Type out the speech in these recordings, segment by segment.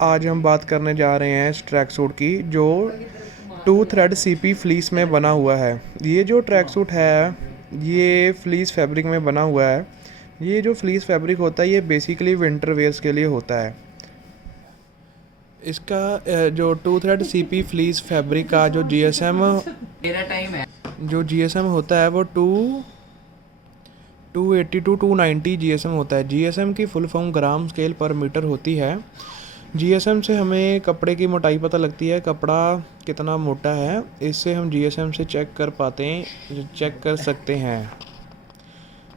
आज हम बात करने जा रहे हैं इस ट्रैक सूट की जो 2 थ्रेड सीपी फ्लीस में बना हुआ है। ये जो ट्रैक सूट है ये फ्लीस फैब्रिक में बना हुआ है। ये जो फ्लीस फैब्रिक होता है ये बेसिकली विंटर वेयर्स के लिए होता है। इसका जो 2 थ्रेड सीपी फ्लीस फैब्रिक का जो जीएसएम होता है वो 280 टू 290 जीएसएम होता है। जीएसएम की फुल फॉर्म ग्राम स्केल पर मीटर होती है। जीएसएम से हमें कपड़े की मोटाई पता लगती है, कपड़ा कितना मोटा है, इससे हम जीएसएम से चेक कर सकते हैं।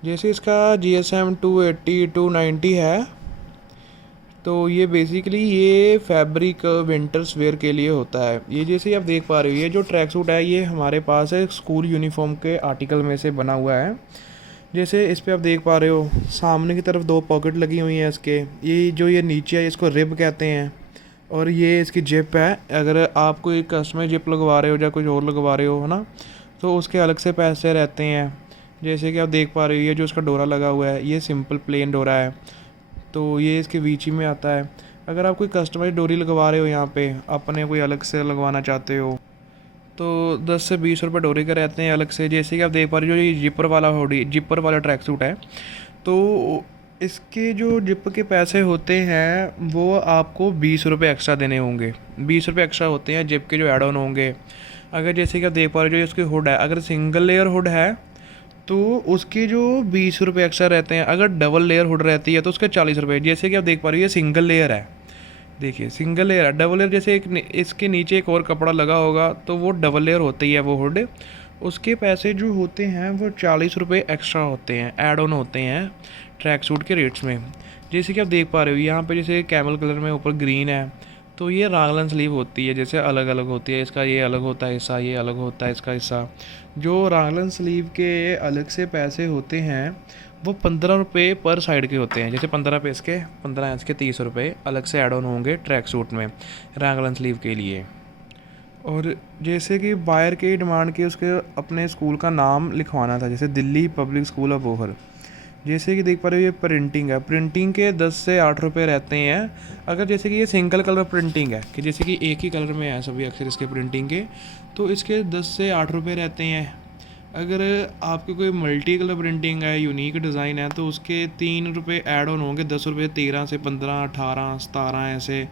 जैसे इसका जीएसएम 280 290 है तो ये बेसिकली ये फैब्रिक विंटर्स वेयर के लिए होता है। ये जैसे आप देख पा रहे हो ये जो ट्रैक सूट है ये हमारे पास है स्कूल यूनिफॉर्म के आर्टिकल में से बना हुआ है। जैसे इस पे आप देख पा रहे हो सामने की तरफ 2 पॉकेट लगी हुई हैं इसके। ये नीचे है इसको रिब कहते हैं और ये इसकी जिप है। अगर आप कोई कस्टमर जिप लगवा रहे हो या कुछ और लगवा रहे हो है ना, तो उसके अलग से पैसे रहते हैं। जैसे कि आप देख पा रहे हो ये जो इसका डोरा लगा हुआ है ये सिंपल प्लेन डोरा है, तो ये इसके बीच ही में आता है। अगर आप कोई कस्टमाइज डोरी लगवा रहे हो यहाँ पे अपने कोई अलग से लगवाना चाहते हो तो 10 से 20 रुपये डोरी के रहते हैं अलग से। जैसे कि आप देख पा रहे हो जो ये जिपर वाला ट्रैक सूट है तो इसके जो जिप के पैसे होते हैं वो आपको 20 रुपये एक्स्ट्रा देने होंगे। 20 रुपये एक्स्ट्रा होते हैं जिप के जो एड ऑन होंगे। अगर जैसे कि आप देख पा रहे हो जो इसकी हुड है, अगर सिंगल लेयर हुड है तो उसके जो 20 रुपये एक्स्ट्रा रहते हैं। अगर डबल लेयर हुड रहती है तो उसके 40 रुपये। जैसे कि आप देख पा रहे हो ये सिंगल लेयर है, देखिए सिंगल लेयर है। डबल लेयर जैसे इसके नीचे एक और कपड़ा लगा होगा तो वो डबल लेयर होती है वो हुड। उसके पैसे जो होते हैं वो 40 रुपये एक्स्ट्रा होते हैं, ऐड ऑन होते हैं ट्रैक सूट के रेट्स में। जैसे कि आप देख पा रहे हो यहाँ पे जैसे कैमल कलर में ऊपर ग्रीन है तो ये रागलन स्लीव होती है, जैसे अलग अलग होती है। इसका ये अलग होता है हिस्सा, ये अलग होता है इसका हिस्सा। जो रागलन स्लीव के अलग से पैसे होते हैं वो 15 रुपये पर साइड के होते हैं। जैसे 15 पे इसके 15 इसके 30 रुपये अलग से ऐड ऑन होंगे ट्रैक सूट में रागलन स्लीव के लिए। और जैसे कि बायर की डिमांड की उसके अपने स्कूल का नाम लिखवाना था, जैसे दिल्ली पब्लिक स्कूल ऑफ वोहर। जैसे कि देख पा रहे हो ये प्रिंटिंग है, प्रिंटिंग के 10 से 8 रुपये रहते हैं। अगर जैसे कि ये सिंगल कलर प्रिंटिंग है कि जैसे कि एक ही कलर में है सभी अक्षर इसके प्रिंटिंग के, तो इसके 10 से 8 रुपये रहते हैं। अगर आपकी कोई मल्टी कलर प्रिंटिंग है, यूनिक डिज़ाइन है, तो उसके 3 रुपये ऐड ऑन होंगे। 10 रुपये 13 से 15 18 17 ऐसे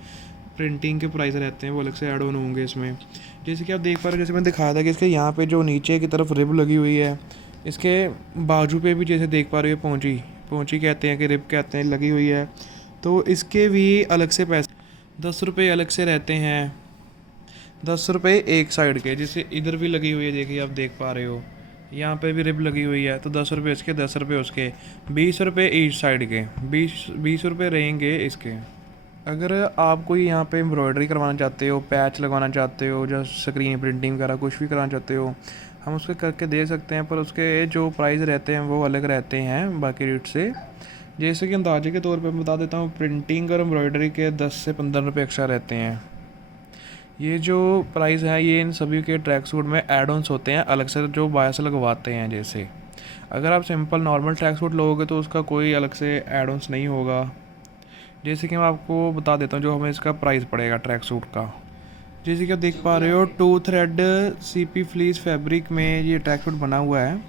प्रिंटिंग के प्राइस रहते हैं, वो अलग से ऐड ऑन होंगे इसमें। जैसे कि आप देख पा रहे हो जैसे मैंने दिखाया था कि इसके यहाँ पे जो नीचे की तरफ रिब लगी हुई है, इसके बाजू पे भी जैसे देख पा रहे हो पहुँची कहते हैं कि रिब कहते हैं लगी हुई है, तो इसके भी अलग से पैसे 10 रुपये अलग से रहते हैं। 10 रुपये एक साइड के, जैसे इधर भी लगी हुई है, देखिए आप देख पा रहे हो यहाँ पे भी रिब लगी हुई है, तो 10 रुपये इसके 10 रुपये उसके, 20 रुपये ईच साइड के, 20 रुपये रहेंगे इसके। अगर आप कोई यहाँ पे एम्ब्रॉयडरी करवाना चाहते हो, पैच लगवाना चाहते हो, जो स्क्रीन प्रिंटिंग वगैरह कुछ भी कराना चाहते हो, हम उसके करके दे सकते हैं, पर उसके जो प्राइस रहते हैं वो अलग रहते हैं बाकी रेट से। जैसे कि अंदाजे के तौर पे मैं बता देता हूँ, प्रिंटिंग और एम्ब्रॉयडरी के 10 से 15 रुपये एक्स्ट्रा रहते हैं। ये जो प्राइस है ये इन सभी के ट्रैक सूट में एड ऑन्स होते हैं अलग से जो बायस लगवाते हैं। जैसे अगर आप सिंपल नॉर्मल ट्रैक सूट लोगे तो उसका कोई अलग से एड ऑन्स नहीं होगा। जैसे कि मैं आपको बता देता हूँ जो हमें इसका प्राइस पड़ेगा ट्रैक सूट का। जैसे कि आप देख पा रहे हो 2 थ्रेड सीपी फ्लीस फैब्रिक में ये ट्रैक सूट बना हुआ है।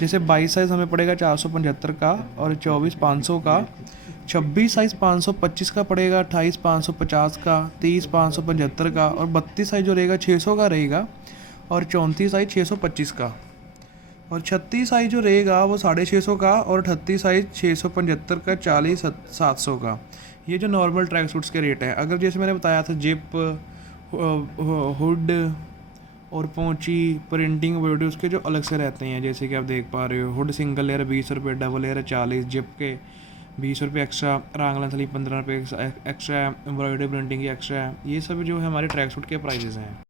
जैसे 22 साइज़ हमें पड़ेगा 475 का, और 24 500 का, 26 साइज़ 525 का पड़ेगा, 28 550 का, 30 575 का, और 32 साइज़ जो रहेगा 600 का रहेगा, और 34 साइज़ 625 का, और 36 साइज़ जो रहेगा वो 650 का, और 38 साइज़ 675 का, 40 700 का। ये जो नॉर्मल ट्रैक सूट्स के रेट हैं। अगर जैसे मैंने बताया था जिप, हुड और पोंची, प्रिंटिंग वीडियो उसके जो अलग से रहते हैं। जैसे कि आप देख पा रहे हो हुड सिंगल लेयर 20 रुपये, डबल लेयर 40, जिप के 20 रुपये एक्स्ट्रा, रांगला थली 15 रुपये एक्स्ट्रा, एम्ब्रॉयडरी प्रिंटिंग की एक्स्ट्रा है। ये सब जो है हमारे ट्रैक सूट के प्राइजेज़ हैं।